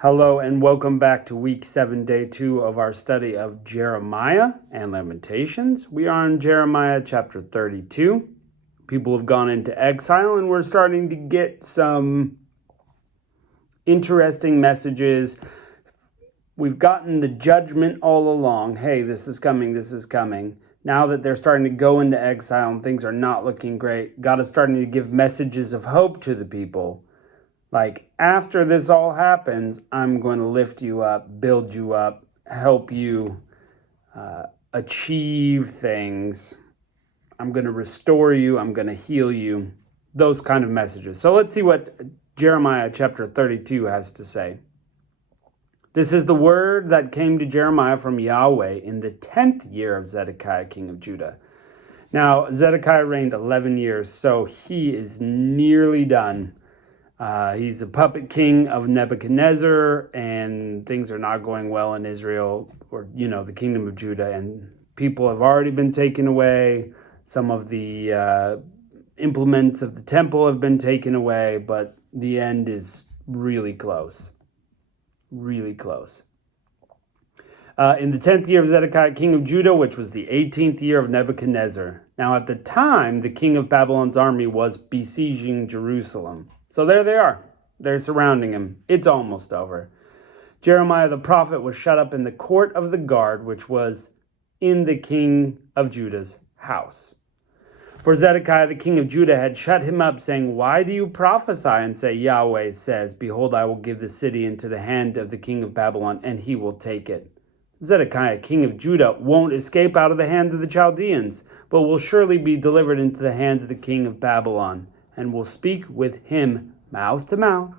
Hello and welcome back to week 7, day 2 of our study of Jeremiah and Lamentations. We are in Jeremiah chapter 32. People have gone into exile and we're starting to get some interesting messages. We've gotten the judgment all along. Hey, this is coming, this is coming. Now that they're starting to go into exile and things are not looking great, God is starting to give messages of hope to the people. Like, after this all happens, I'm going to lift you up, build you up, help you achieve things. I'm going to restore you. I'm going to heal you. Those kind of messages. So let's see what Jeremiah chapter 32 has to say. This is the word that came to Jeremiah from Yahweh in the 10th year of Zedekiah, king of Judah. Now, Zedekiah reigned 11 years, so he is nearly done. He's a puppet king of Nebuchadnezzar, and things are not going well in Israel, or, the kingdom of Judah, and people have already been taken away. Some of the implements of the temple have been taken away, but the end is really close. Really close. In the 10th year of Zedekiah, king of Judah, which was the 18th year of Nebuchadnezzar. Now, at the time, the king of Babylon's army was besieging Jerusalem. So there they are. They're surrounding him. It's almost over. Jeremiah the prophet was shut up in the court of the guard, which was in the king of Judah's house. For Zedekiah the king of Judah had shut him up, saying, "Why do you prophesy and say, Yahweh says, Behold, I will give the city into the hand of the king of Babylon, and he will take it." Zedekiah king of Judah won't escape out of the hands of the Chaldeans, but will surely be delivered into the hands of the king of Babylon, and will speak with him mouth to mouth,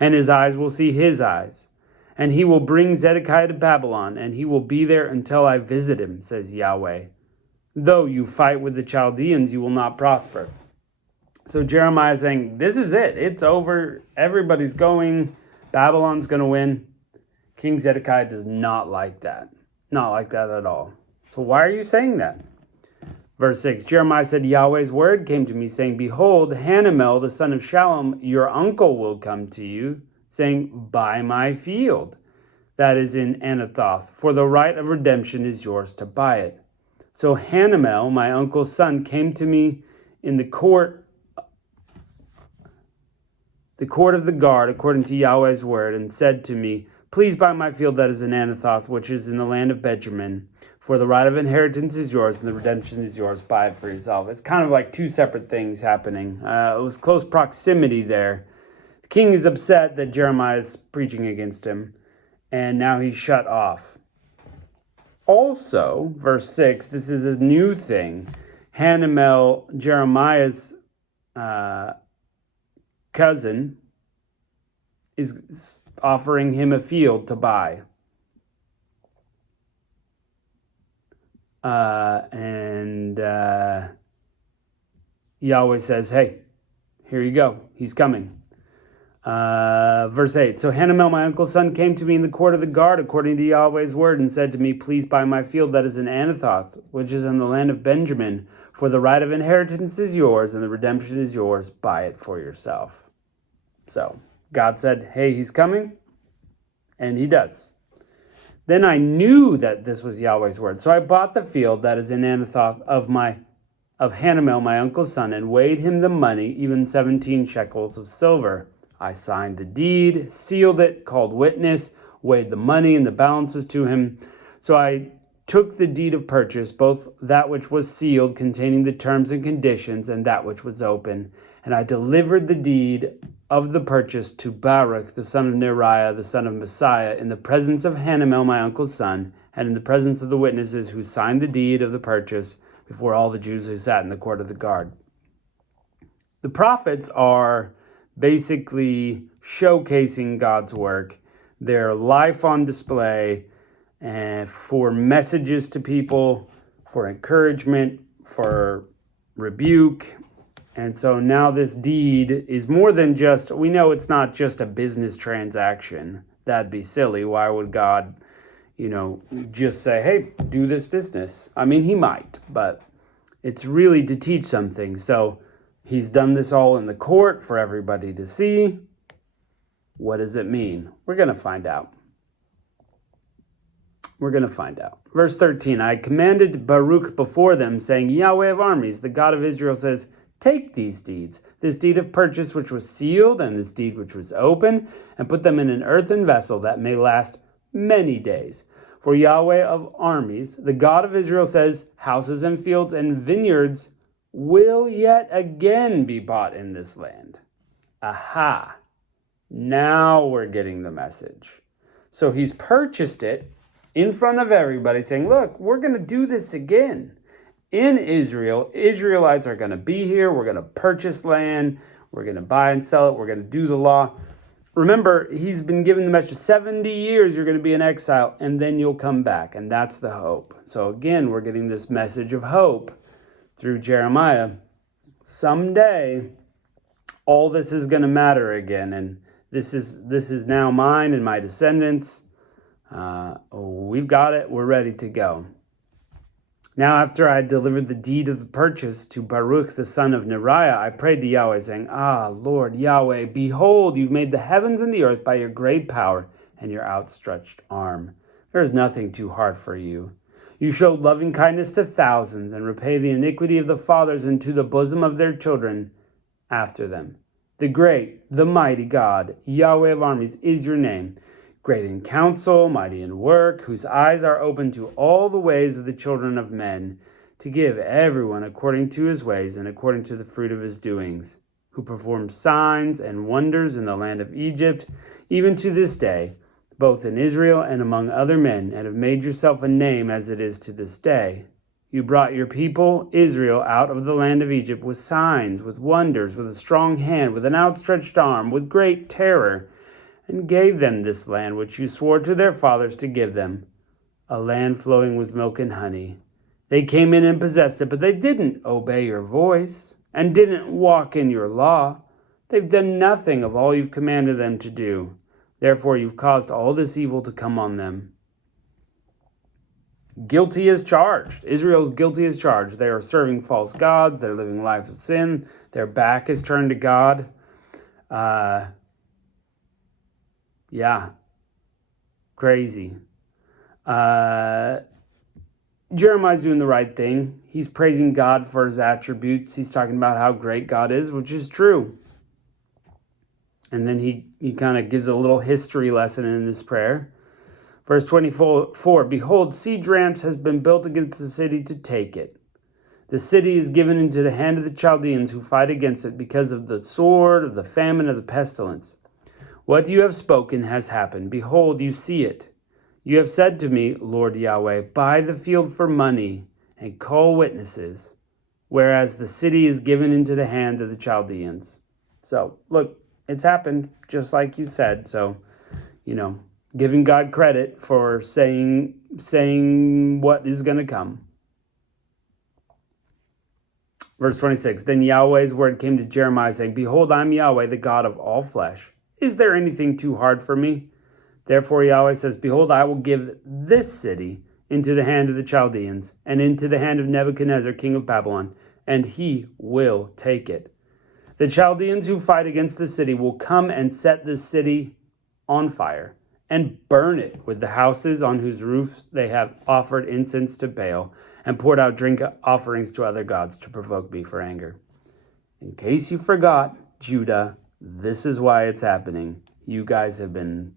and his eyes will see his eyes. And he will bring Zedekiah to Babylon, and he will be there until I visit him, says Yahweh. Though you fight with the Chaldeans, you will not prosper. So Jeremiah is saying, this is it. It's over. Everybody's going. Babylon's going to win. King Zedekiah does not like that. Not like that at all. So why are you saying that? Verse 6, Jeremiah said, Yahweh's word came to me, saying, Behold, Hanamel, the son of Shallum, your uncle, will come to you, saying, Buy my field, that is in Anathoth, for the right of redemption is yours to buy it. So Hanamel, my uncle's son, came to me in the court of the guard, according to Yahweh's word, and said to me, Please buy my field that is in Anathoth, which is in the land of Benjamin. For the right of inheritance is yours, and the redemption is yours. Buy it for yourself. It's kind of like two separate things happening. It was close proximity there. The king is upset that Jeremiah is preaching against him, and now he's shut off. Also, verse 6, this is a new thing. Hanamel, Jeremiah's cousin, is offering him a field to buy. Yahweh says, hey, here you go. He's coming. Verse 8, So Hanamel, my uncle's son, came to me in the court of the guard, according to Yahweh's word, and said to me, Please buy my field that is in Anathoth, which is in the land of Benjamin, for the right of inheritance is yours, and the redemption is yours. Buy it for yourself. So God said, hey, he's coming, and he does. Then I knew that this was Yahweh's word. So I bought the field that is in Anathoth of Hanamel, my uncle's son, and weighed him the money, even 17 shekels of silver. I signed the deed, sealed it, called witness, weighed the money and the balances to him. So I took the deed of purchase, both that which was sealed, containing the terms and conditions, and that which was open. And I delivered the deed of the purchase to Baruch, the son of Neriah, the son of Messiah, in the presence of Hanamel, my uncle's son, and in the presence of the witnesses who signed the deed of the purchase before all the Jews who sat in the court of the guard. The prophets are basically showcasing God's work, their life on display, and for messages to people, for encouragement, for rebuke. And so now this deed is more than just, we know it's not just a business transaction. That'd be silly. Why would God, just say, hey, do this business? I mean, he might, but it's really to teach something. So he's done this all in the court for everybody to see. What does it mean? We're going to find out. We're going to find out. Verse 13, I commanded Baruch before them, saying, Yahweh of armies, the God of Israel says, take these deeds, this deed of purchase which was sealed, and this deed which was open, and put them in an earthen vessel that may last many days. For Yahweh of armies, the God of Israel says, houses and fields and vineyards will yet again be bought in this land. Aha! Now we're getting the message. So he's purchased it in front of everybody, saying, look, we're going to do this again. In Israel, Israelites are going to be here. We're going to purchase land. We're going to buy and sell it. We're going to do the law. Remember, he's been given the message, 70 years you're going to be in exile, and then you'll come back. And that's the hope. So again, we're getting this message of hope through Jeremiah. Someday, all this is going to matter again. And this is now mine and my descendants. We've got it. We're ready to go. Now, after I had delivered the deed of the purchase to Baruch the son of Neriah, I prayed to Yahweh, saying, Lord Yahweh, behold, you've made the heavens and the earth by your great power and your outstretched arm. There is nothing too hard for you. You showed loving kindness to thousands and repay the iniquity of the fathers into the bosom of their children after them. The great, the mighty God, Yahweh of armies, is your name. Great in counsel, mighty in work, whose eyes are open to all the ways of the children of men, to give everyone according to his ways and according to the fruit of his doings, who performs signs and wonders in the land of Egypt, even to this day, both in Israel and among other men, and have made yourself a name as it is to this day. You brought your people, Israel, out of the land of Egypt with signs, with wonders, with a strong hand, with an outstretched arm, with great terror, and gave them this land which you swore to their fathers to give them, a land flowing with milk and honey. They came in and possessed it, but they didn't obey your voice and didn't walk in your law. They've done nothing of all you've commanded them to do. Therefore you've caused all this evil to come on them. Guilty as charged. Israel's guilty as charged. They are serving false gods. They're living life of sin. Their back is turned to God. Crazy. Jeremiah's doing the right thing. He's praising God for his attributes. He's talking about how great God is, which is true. And then he kind of gives a little history lesson in this prayer. Verse 24, behold, siege ramps has been built against the city to take it. The city is given into the hand of the Chaldeans who fight against it because of the sword, of the famine, of the pestilence. What you have spoken has happened. Behold, you see it. You have said to me, Lord Yahweh, buy the field for money and call witnesses, whereas the city is given into the hand of the Chaldeans. So, look, it's happened just like you said. So, giving God credit for saying what is going to come. Verse 26, then Yahweh's word came to Jeremiah, saying, behold, I am Yahweh, the God of all flesh. Is there anything too hard for me? Therefore Yahweh says, behold, I will give this city into the hand of the Chaldeans, and into the hand of Nebuchadnezzar, king of Babylon, and he will take it. The Chaldeans who fight against the city will come and set this city on fire, and burn it with the houses on whose roofs they have offered incense to Baal, and poured out drink offerings to other gods to provoke me for anger. In case you forgot, Judah, this is why it's happening. You guys have been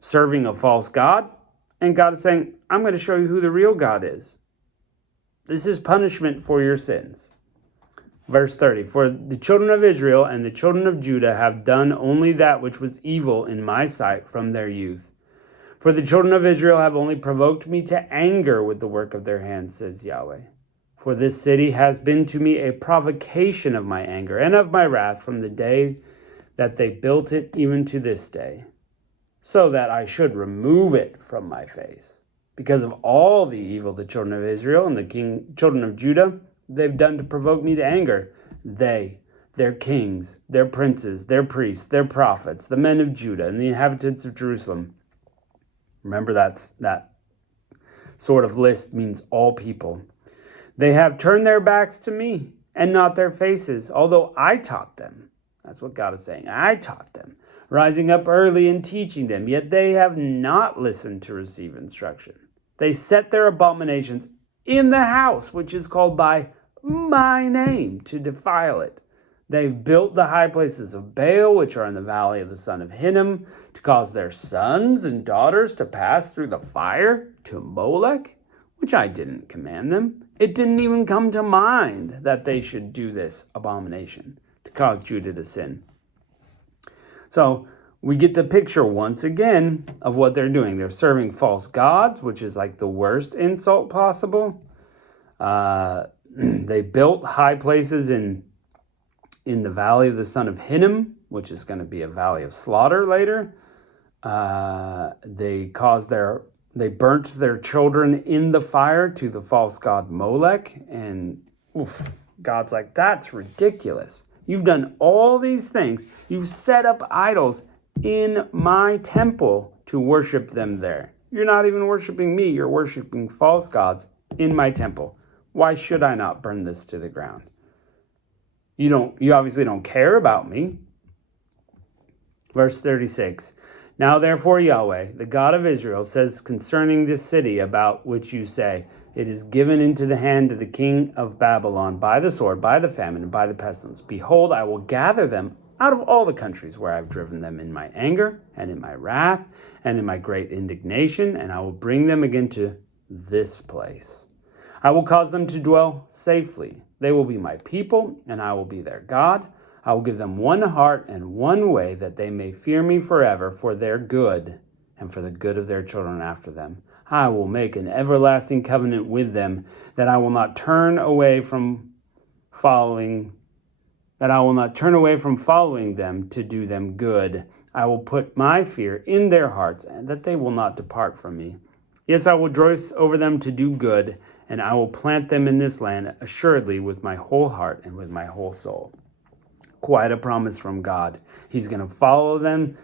serving a false god, and God is saying, I'm going to show you who the real God is. This is punishment for your sins. Verse 30, for the children of Israel and the children of Judah have done only that which was evil in my sight from their youth. For the children of Israel have only provoked me to anger with the work of their hands, says Yahweh. For this city has been to me a provocation of my anger and of my wrath from the day that they built it even to this day, so that I should remove it from my face. Because of all the evil the children of Israel and the children of Judah they've done to provoke me to anger, they, their kings, their princes, their priests, their prophets, the men of Judah, and the inhabitants of Jerusalem. Remember, that sort of list means all people. They have turned their backs to me and not their faces, although I taught them. That's what God is saying. I taught them. rising up early and teaching them, yet they have not listened to receive instruction. They set their abominations in the house, which is called by my name, to defile it. They've built the high places of Baal, which are in the valley of the son of Hinnom, to cause their sons and daughters to pass through the fire to Molech, which I didn't command them. It didn't even come to mind that they should do this abomination to cause Judah to sin. So we get the picture once again of what they're doing. They're serving false gods, which is like the worst insult possible. They built high places in the valley of the son of Hinnom, which is going to be a valley of slaughter later. They burnt their children in the fire to the false god Molech. And God's like, that's ridiculous. You've done all these things. You've set up idols in my temple to worship them there. You're not even worshiping me. You're worshiping false gods in my temple. Why should I not burn this to the ground? You obviously don't care about me. Verse 36. Now therefore Yahweh, the God of Israel, says concerning this city about which you say, it is given into the hand of the king of Babylon by the sword, by the famine, and by the pestilence. Behold, I will gather them out of all the countries where I've driven them in my anger, and in my wrath, and in my great indignation, and I will bring them again to this place. I will cause them to dwell safely. They will be my people, and I will be their God. I will give them one heart and one way, that they may fear me forever for their good and for the good of their children after them. I will make an everlasting covenant with them, that I will not turn away from following them to do them good. I will put my fear in their hearts, and that they will not depart from me. Yes, I will rejoice over them to do good, and I will plant them in this land assuredly with my whole heart and with my whole soul. Quite a promise from God. He's going to follow them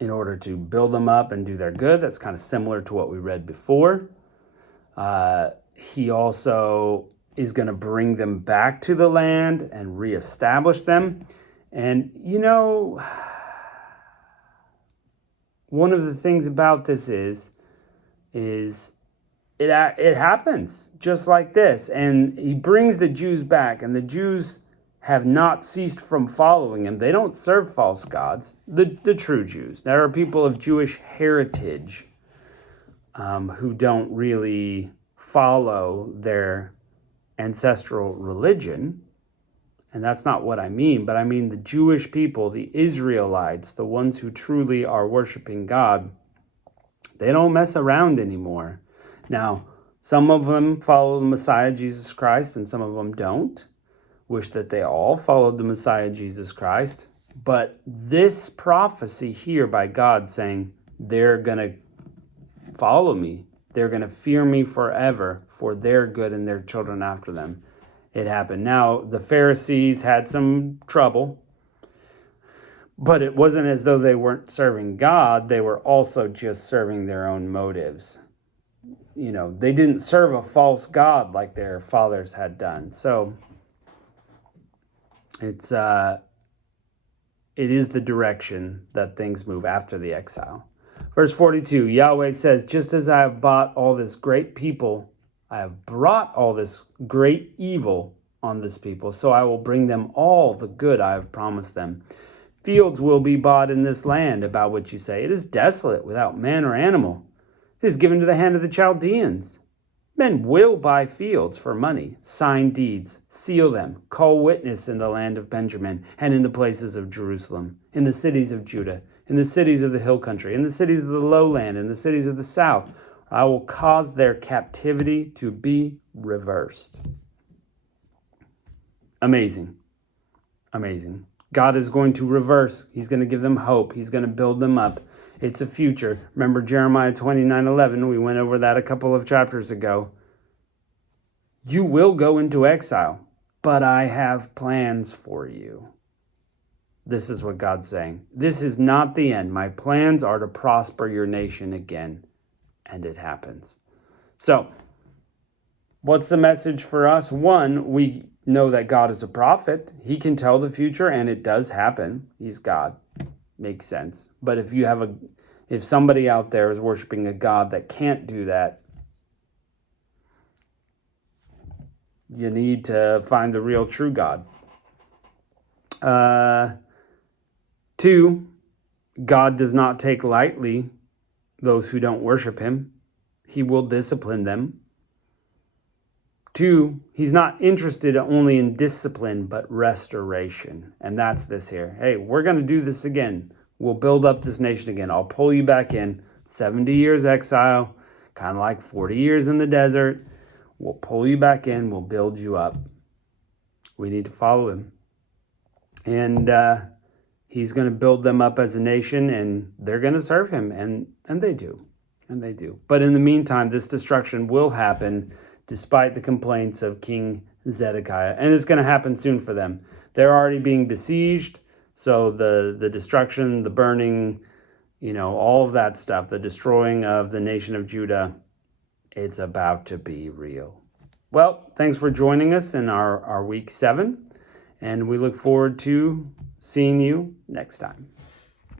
in order to build them up and do their good. That's kind of similar to what we read before. He also is going to bring them back to the land and reestablish them. And, one of the things about this is it happens just like this. And he brings the Jews back, and the Jews have not ceased from following him. They don't serve false gods, the true Jews. There are people of Jewish heritage who don't really follow their ancestral religion. And that's not what I mean, but I mean the Jewish people, the Israelites, the ones who truly are worshiping God. They don't mess around anymore. Now, some of them follow the Messiah, Jesus Christ, and some of them don't. Wish that they all followed the Messiah, Jesus Christ. But this prophecy here by God saying they're going to follow me, they're going to fear me forever for their good and their children after them. It happened. Now, the Pharisees had some trouble, but it wasn't as though they weren't serving God. They were also just serving their own motives. They didn't serve a false god like their fathers had done. So it is the direction that things move after the exile. Verse 42, Yahweh says, just as I have brought all this great evil on this people, so I will bring them all the good I have promised them. Fields will be bought in this land, about which you say, it is desolate without man or animal. It is given to the hand of the Chaldeans. Men will buy fields for money, sign deeds, seal them, call witness in the land of Benjamin and in the places of Jerusalem, in the cities of Judah, in the cities of the hill country, in the cities of the lowland, in the cities of the south. I will cause their captivity to be reversed. Amazing. Amazing. God is going to reverse. He's going to give them hope. He's going to build them up. It's a future. Remember Jeremiah 29:11. We went over that a couple of chapters ago. You will go into exile, but I have plans for you. This is what God's saying. This is not the end. My plans are to prosper your nation again. And it happens. So, what's the message for us? One, we know that God is a prophet. He can tell the future, and it does happen. He's God. makes sense. But if somebody out there is worshiping a God that can't do that, you need to find the real true God. 2, God does not take lightly those who don't worship him. He will discipline them. 2, he's not interested only in discipline, but restoration. And that's this here. Hey, we're going to do this again. We'll build up this nation again. I'll pull you back in. 70 years exile, kind of like 40 years in the desert. We'll pull you back in. We'll build you up. We need to follow him. And he's going to build them up as a nation, and they're going to serve him. And they do. And they do. But in the meantime, this destruction will happen despite the complaints of King Zedekiah. And it's going to happen soon for them. They're already being besieged. So the destruction, the burning, all of that stuff, the destroying of the nation of Judah, it's about to be real. Well, thanks for joining us in our week 7. And we look forward to seeing you next time.